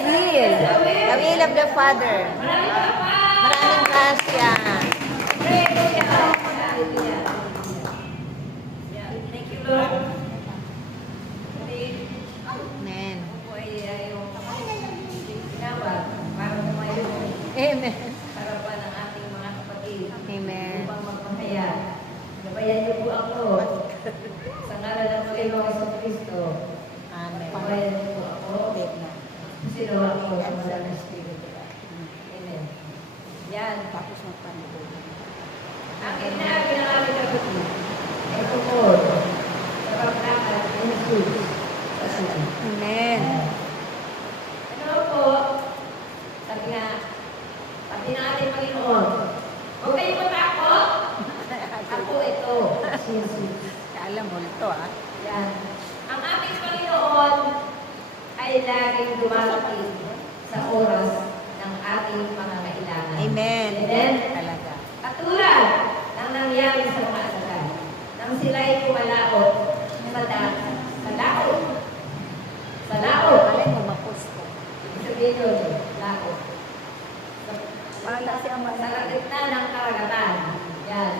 will. The will of the Father. Maraming grasya. Thank you, Lord. Amen. Ako ay tinawag para tumayo Amen. harapan ng ating mga kapatid. Amen. Upang magpahaya. Gabayan niyo po ako sa ngalan ng Panginoong Jesucristo. Amen. Gabayan niyo po ako. Sinuwa ko ang Malang Espiritu. Amen. Yan. Tapos magpanood. Ang inaagin ng aming kapatid ay tungkol sa pagkakal ni Jesus sa alam. Amen. Ano po, sabi nga, sabi ng ating Panginoon, huwag kayong matakot. Ako ito, si Jesus. Alam mo ito Yan. Ang ating Panginoon ay laging dumalapit sa oras ng ating mga kailangan. Amen. Amen. Talaga. Katulad ng nangyari sa mga asal, nang sila'y kumalaot sa laot. Sa laot. Alam mo, mapusto. Ibig sabihin yun, laot. Wala siya Sa gitna ng karagatan. Yan.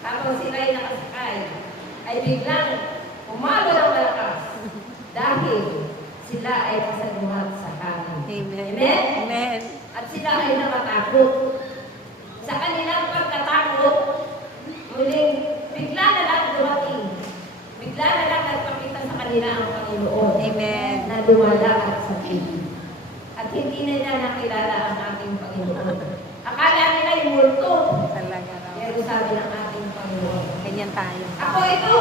Tapos sila'y nakasakay, ay biglang umalo ng malakas dahil sila ay pasanuhat sa kanan. Amen. Amen? Amen. At sila ay nakatakot. Sa kanilang pagkatakot, muling bigla na lang dumating. Bigla na lang nagpakita sa kanila ang Panginoon. Amen. Na dumala at sakit. At hindi nila nakilala ang ating Panginoon. Akala nila yung multo. Talaga raw. Pero sabi ng ating Panginoon, Ganyan tayo. ako ito.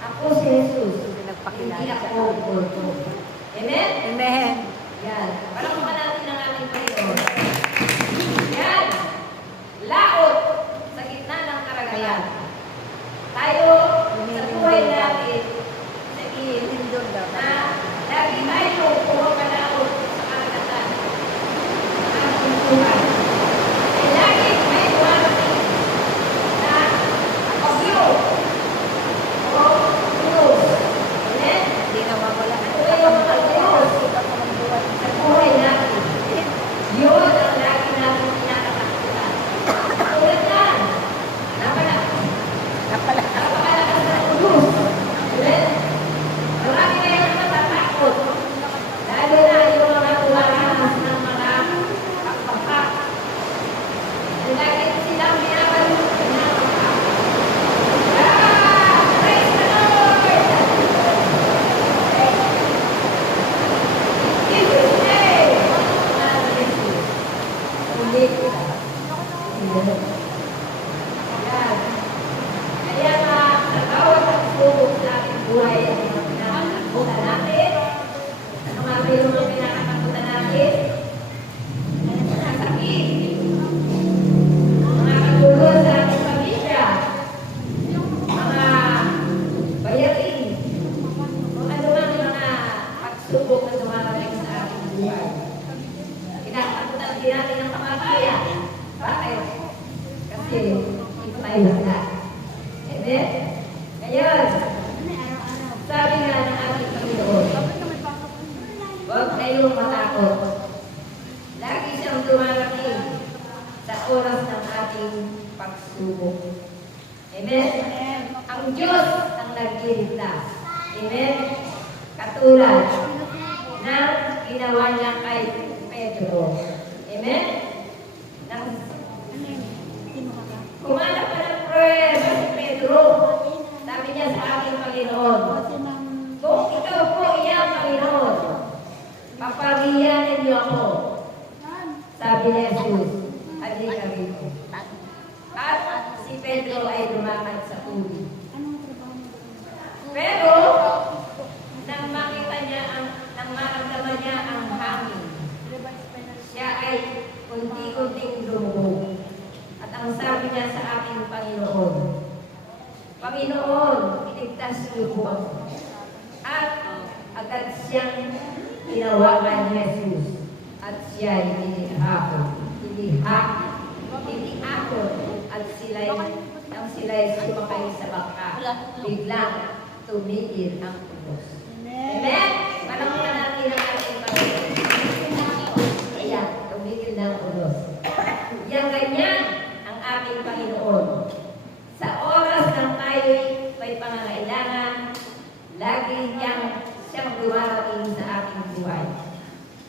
Ako si Jesus. Hindi nagpakilala Hindi siya. ako multo. Amen? Amen. Yan. Palakpakan natin ang ating Panginoon. Yan. Laot sa gitna ng karagatan. Tayo, sa buhay natin, sabihin Lindol daw. na lagi tayo pumapalaot sa karagatan. Ang ating buhay. Ay lagi may dumating na pagyo o Diyos. Amen? Hindi na mawala. Ito ay yung mga Diyos sa buhay natin. Yun ang lagi natin pinakatakutan. Tulad yan. Napakalakas na Diyos. Amen? Marami kayo na matatakot. Lalo na yung mga tumakas ng mga pakpapak. Ang lagi silang binabalot ng mga pakpak. Praise the Lord! Jesus' name! Ulit. Yan. Kaya nga, sa bawat pagsubok sa ating buhay, ang mga pinakatakutan natin, ang mga pinunong pinakatakutan natin, ang sakit, mga kagulo sa ating pamilya, mga bayarin, kung ano man yung mga pagsubok na dumarating sa ating buhay. Pinakatakutan din natin ang kamatayan. Bakit? Kasi ito tayo lahat. Amen? Ngayon, sabi nga ng ating Panginoon, huwag kayong matakot. Lagi siyang dumarating sa oras ng ating pagsubok. Amen? Ang Diyos ang nagliligtas. Amen? Katulad ng ginawa niya kay Pedro. Amen? Kumanap pa ng pruweba si Pedro. Sabi niya sa aking Panginoon, kung ikaw po iyang Panginoon, papariyanin niyo ako. Sabi ni Jesus, halika rito. At si Pedro ay lumakad sa tubig. Pero, nang makita niya nang maramdaman niya ang hangin, siya ay kunti-kunting lumubog. At ang sabi niya sa aking Panginoon, Panginoon, iligtas niyo po ako. At agad siyang tinawagan ni Jesus at siya ay tinihakot. At sila'y sumakay sa bangka. Biglang tumigil ang tubos. Amen? Panahon na natin ang ating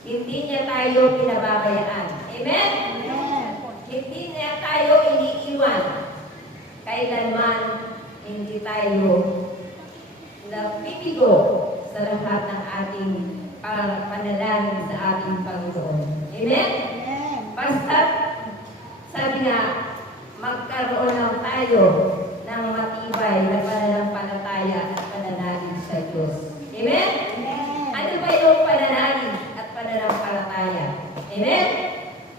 hindi niya tayo pinababayaan. Amen? Hindi niya tayo iniiwan. Kailanman hindi tayo napipigo sa lahat ng ating panalangin sa ating Panginoon. Amen? Basta, sabi nga, magkaroon lang tayo ng matibay na pananampalataya at pananalig sa Diyos. Amen? Ano ba yung pananalig at pananampalataya? Amen?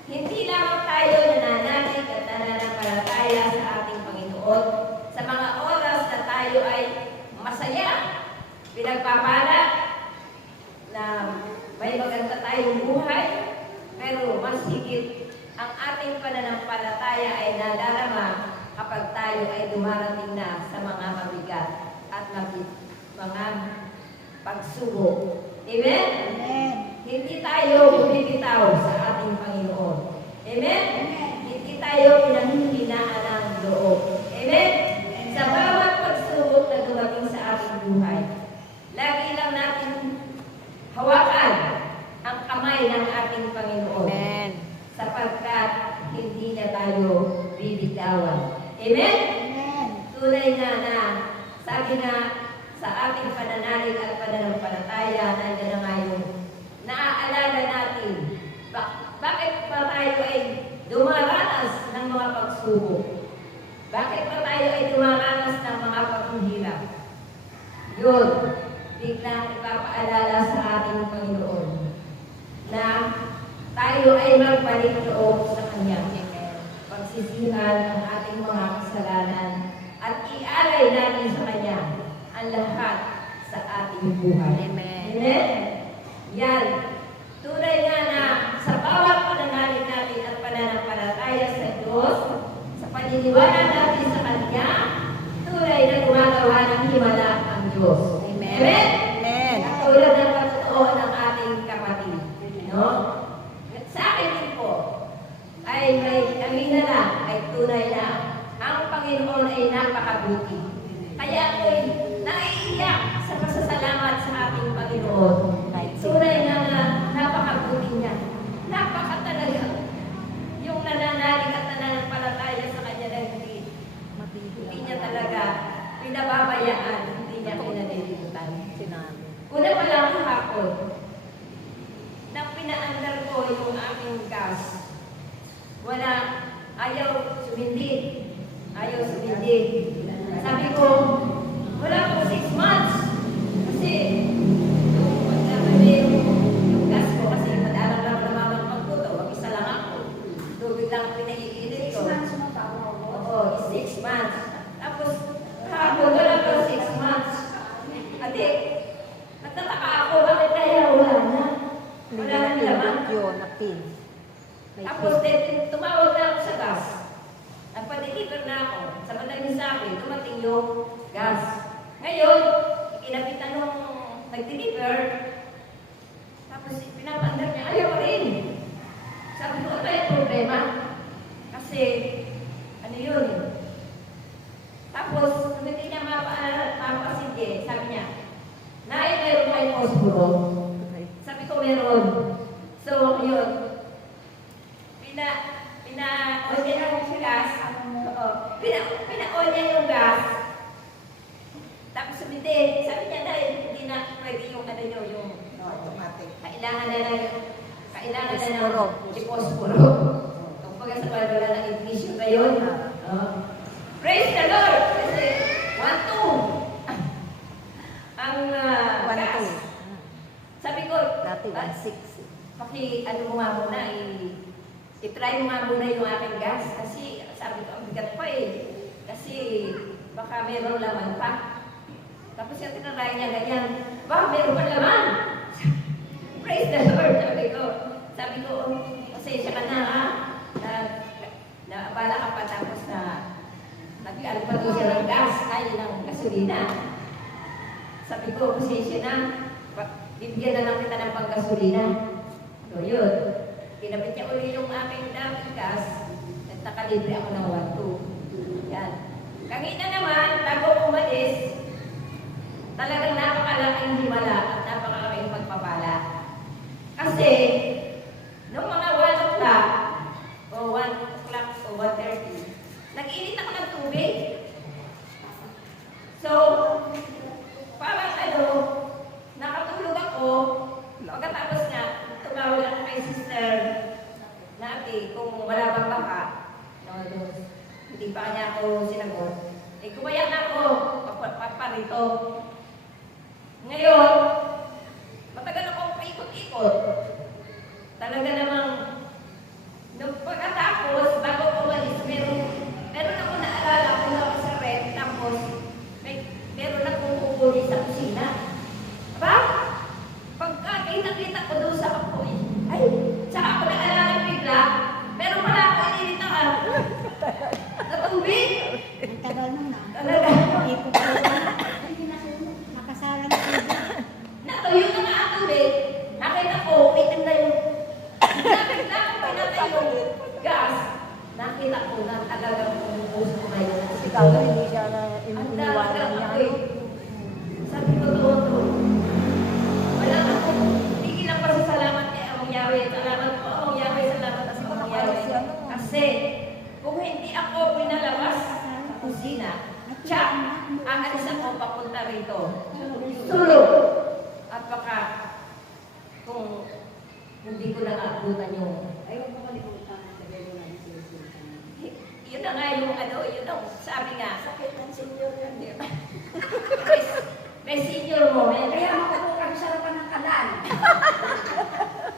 Hindi lamang tayo nananalig at nananampalataya sa ating Panginoon sa mga oras na tayo ay masaya, pinagpapala, na may maganda tayong buhay, pero mas higit ang ating pananampalataya ay nadarama kapag tayo ay dumarating na sa mga mabigat at mga pagsubok. Amen? Hindi tayo bumibitaw sa ating Panginoon. Amen? Hindi tayo pinanghihinaan ng loob. Amen? Sa bawat pagsubok na dumating sa ating buhay, lagi lang natin hawakan ang kamay ng ating Panginoon. Amen. Sapagkat hindi niya tayo bibitawan. Amen? Tunay na sabi nga sa ating pananalig at pananampalataya, nandiyan na ngayon, naaalala natin, bakit pa tayo ay dumaranas ng mga pagsubok? Bakit pa tayo ay dumaranas ng mga paghihirap? Yun, biglang ipapaalala sa ating Panginoon na tayo ay magbalik loob sa Kanya. Pagsisihan ang ating mga kasalanan at ialay natin sa Kanya ang lahat sa ating buhay. Amen. Amen? Yan. Tunay nga na sa bawat pananalig natin at pananampalataya sa Diyos, sa paniniwala natin sa Kanya, tunay na gumagawa ng himala ang Diyos. Amen. Amen? Amen. Tulad ng patotoo ng ating kapatid. No? Sa akin din po, ay may kami na lang, ay tunay na ang Panginoon ay napakabuti. Kaya ako'y naiiyak sa pasasalamat sa ating Panginoon. Tunay na napakabuti niya. Napakatalaga. Yung nananalig at nananampalataya sa Kanya na hindi niya talaga pinababayaan, hindi niya pinalilimutan. Una pa lang kahapon, nang pinaandar ko yung aking gas, ayaw sumindi. Sabi ko, wala ko 6 months. Kasi, yung gas ko, kasi madalang lang naman ang pagputo, mag-isa lang ako. Tubig lang pinaiinit ko. 6 months mo pa ako? Oo, 6 months. Tapos, kahapon, wala ko 6 months. Ate, nagtataka ako, bakit kaya wala na? Wala na laman. Yun, napin. Tapos, tumawag na ako sa gas. Nagpa-deliver na ako. Sa madaling sabi, dumating yung gas. Ngayon, ikinapitan nung nag-deliver. Tapos, pinapandar niya, ayaw rin. Sabi ko, ano yung problema? Kasi, ano yun? Tapos, hindi niya mapasindi. Sabi niya, meron kayong posporo. Sabi ko, meron. So, yun. Pina-on niya yung gas. Pina-on niya yung gas. Tapos sabi niya dahil hindi na pwede yung yung automatic. Kailangan na ng posporo. Kung pagka sa wala ng ignition na yun. Praise the Lord! Kasi 1-2. Ang gas. Sabi ko, Dati 1.6. ano mo nga muna, i-try mo nga muna yung aking gas. Kasi sabi ko, ang bigat pa eh. Kasi baka meron laman pa. Tapos yung tinatry niya ganyan, meron pa laman. Praise the Lord, sabi ko, pasensya ka na ha. Naabala ka pa tapos na nag-ano pa doon siya ng gas, ng gasolina. Sabi ko, pasensya na. Bibigyan na lang kita ng panggasolina. So yun, kinabit niya uli yung aking daming gas at nakalibre ako ng 1-2. Yan. Kanina naman, bago umalis, talagang napakalaking himala at napakalaking pagpapala. Kasi, Master natin, kung wala bang baka, no, hindi pa kanya ako sinagot, eh kumaya na ako, paparito. Ngayon, matagal akong paikot-ikot. Talaga namang, nung pagkatapos, bago ko umalis, meron ako naalala kung ako sa red, tapos meron akong pupuli sa kusina. Aba? Pagka nakita ko doon sa apoy, ay, tsaka ako naalala bigla, meron pala ako inilitaan. Sa tubig. Ang tagal nung na. Talaga. Ikot ko lang. Hindi na makasalang tubig. Natuyo na nga ang tubig. Nakita ko, itim na yung... Nakita ko, pinatay yung gas. Nakita ko na talagang umuuso na yun. Si Carlo, hindi siya na Ang iniwanan dalagang niya. apoy. Sabi ko doon, wala ako. Hindi lang pasasalamat kay Among Yahweh. Salamat po, Among Yahweh. Salamat sa Among Yahweh. Kasi, kung hindi ako pinalabas sa kusina, tsak, aalis ako papunta rito. Tulog. At baka, kung hindi ko lang aabutan yung, Ayaw ko malimutan sa gano'n na yun na nga yung ano, yun ang sabi nga, sakit ng senior yan. di ba? May senior moment. Kaya makukuha kami sa harapan ng kalan.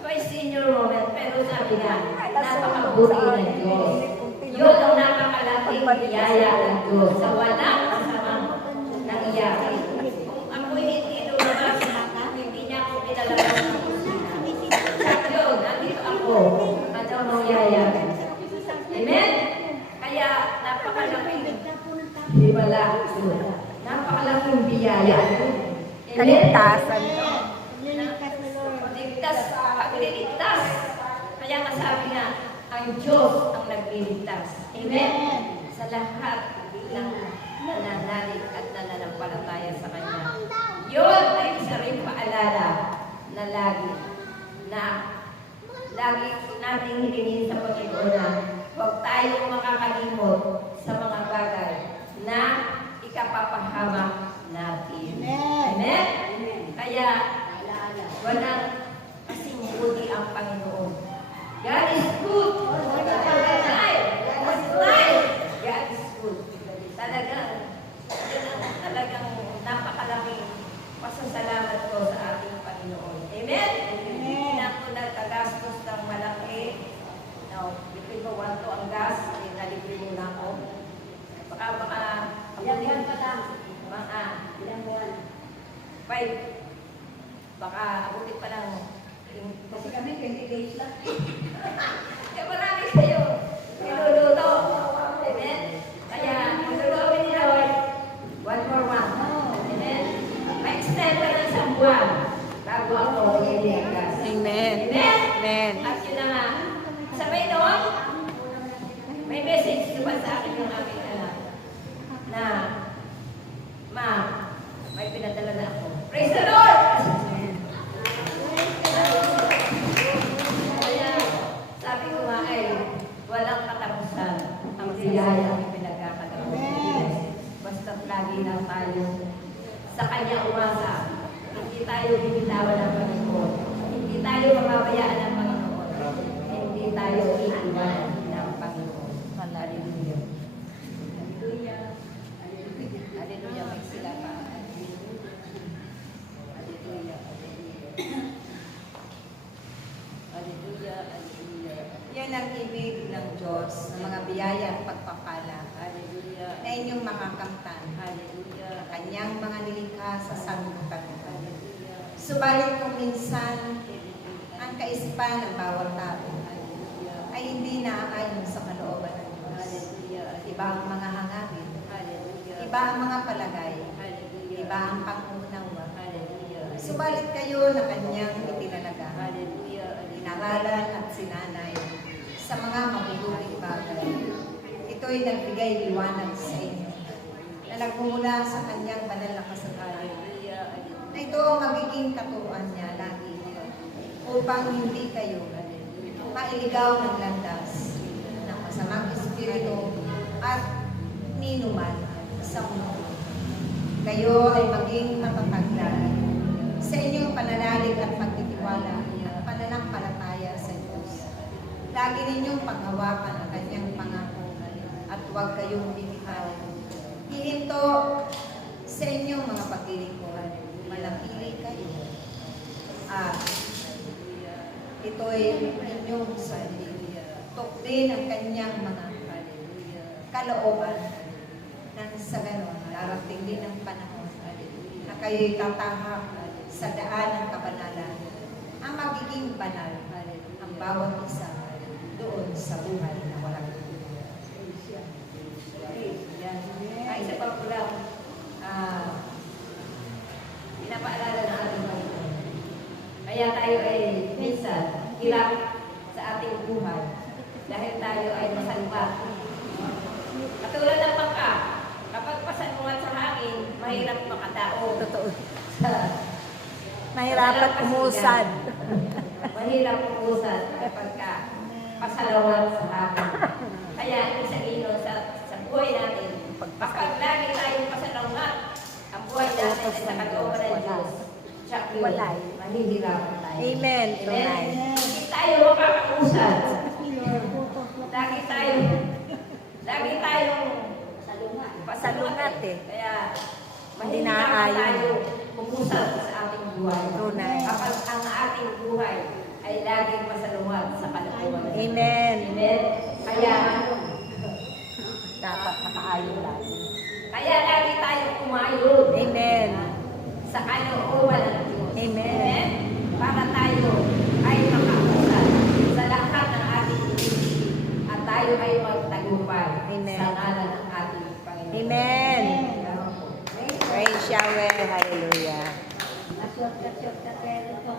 May senior moment, pero sabi nga, napakabuti ng Diyos. Yun ang napakalaking biyaya ng Diyos sa walang kasamang nangyayari. Kung ako'y hindi lumabas, hindi niya ako pinalabas ng kusina. Yun, nandito ako. Ano ang nangyayari? Amen? Kaya napakalaking himala. Napakalaking biyaya. Amen? Kaligtasan. Nililigtas na Lord. Ligtas, pagliligtas. Kaya masabi nga, ang Diyos ang nagliligtas. Amen? Sa lahat ng nananalig at nananampalataya sa Kanya. Yun ay isa rin paalala na lagi nating hilingin sa Panginoon na huwag tayong makakalimot sa mga bagay na ikapapahamak natin. Amen? Kaya, walang kasing buti ang Panginoon. God is good. All the time. God is good. Talagang napakalaking pasasalamat ko sa ating Panginoon. Amen? Hindi na ako nagkagastos ng malaki. No, libre ko 1 to ang gas. Nalibre muna ako. Baka, Ilang buwan pa lang. mga Ilang buwan. 5. Baka abutin pa lang. Kasi kami 20 days lang. Kaya marami kayo. Niluluto. Amen? Kaya, niluluto ni Lord. 1 more 1. Amen? Ma-extend pa ng isang buwan bago ako iliyagas. Amen. Amen? Amen. At yun na nga. Sabay doon, may message naman sa akin yung aming anak na, Ma, may pinadala na ako. Praise the Lord! Kaya, sabi ko nga ay, walang katapusan ang biyaya ang pinagkakataon. Basta't lagi lang tayo sa Kanya umasa. Hindi tayo binitawan ng Panginoon. Hindi tayo mababayaan ng Panginoon. Hindi tayo iiwan ng Panginoon. Hallelujah. Hallelujah. Hallelujah. May sila pa. Hallelujah. Hallelujah. Hallelujah. Yan ang ibig ng Diyos ng mga biyaya at pagpapala Hallelujah. na inyong makakamtan. Hallelujah. Kanyang mga nilikha sa sanglibutan. Hallelujah. Subalit kung minsan ang kaisipan ng bawat tao Hallelujah. ay hindi naaayon sa kalooban ng Diyos. Hallelujah. Iba ang mga hangarin, Hallelujah. iba ang mga palagay, Hallelujah. iba ang pangunawa. Hallelujah. Subalit kayo na kanyang itinalaga, Hallelujah. inaralan at sinanay sa mga mabubuting bagay. Ito'y nagbigay liwanag sa inyo na nagmumula sa kanyang banal na kasalanan. Hallelujah. Na ito ang magiging katuruan niya lagi upang hindi kayo mailigaw ng landas ng masamang espiritu at ninuman sa mundo. Kayo ay maging matatag lagi sa inyong pananalig at pagtitiwala at pananampalataya sa Diyos. Lagi ninyong panghawakan ang kanyang pangako at huwag kayong bibitaw. Hihinto sa inyong mga paglilingkod. Manatili kayo. At ito'y inyong sarili. Tukdin ang kanyang mga kalooban nang sa ganon, darating din ang panahon na kayo'y tatahak sa daan ng kabanalan. Ang magiging banal, ang bawat isa doon sa buhay na walang Yan. Isa pa po lang, pinapaalala ng ating Panginoon. Kaya tayo ay minsan hirap sa ating buhay dahil tayo ay masalbat. Katulad ng bangka, kapag pasalungat sa hangin, mahirap makatao. Totoo. Mahirapan umusad. Mahirap umusad kapag pasalungat sa hangin. Kaya ibig sabihin nun, sa buhay natin, kapag lagi tayong pasalungat, ang buhay natin ay sa kalooban ng Diyos. Siya Walay. mahihirapan tayo. Amen. Amen. Tunay. Hindi tayo makakausad. Lagi tayong Pasalungat eh. Kaya Hindi mahihirapan naaayon. tayo umusad sa ating buhay. Tunay. Kapag ang ating buhay ay laging pasalungat sa kalooban. Amen. Amen. Kaya Dapat nakaayon lang. Kaya lagi tayong umayon Amen. sa kalooban ng Diyos. Amen. Para tayo ay makausad sa lahat ng ating iniisip at tayo ay magtagumpay Amen. sa ngalan ng ating Panginoon. Amen. Amen. Praise Yahweh. Hallelujah. Nasyot-nasyot ka pero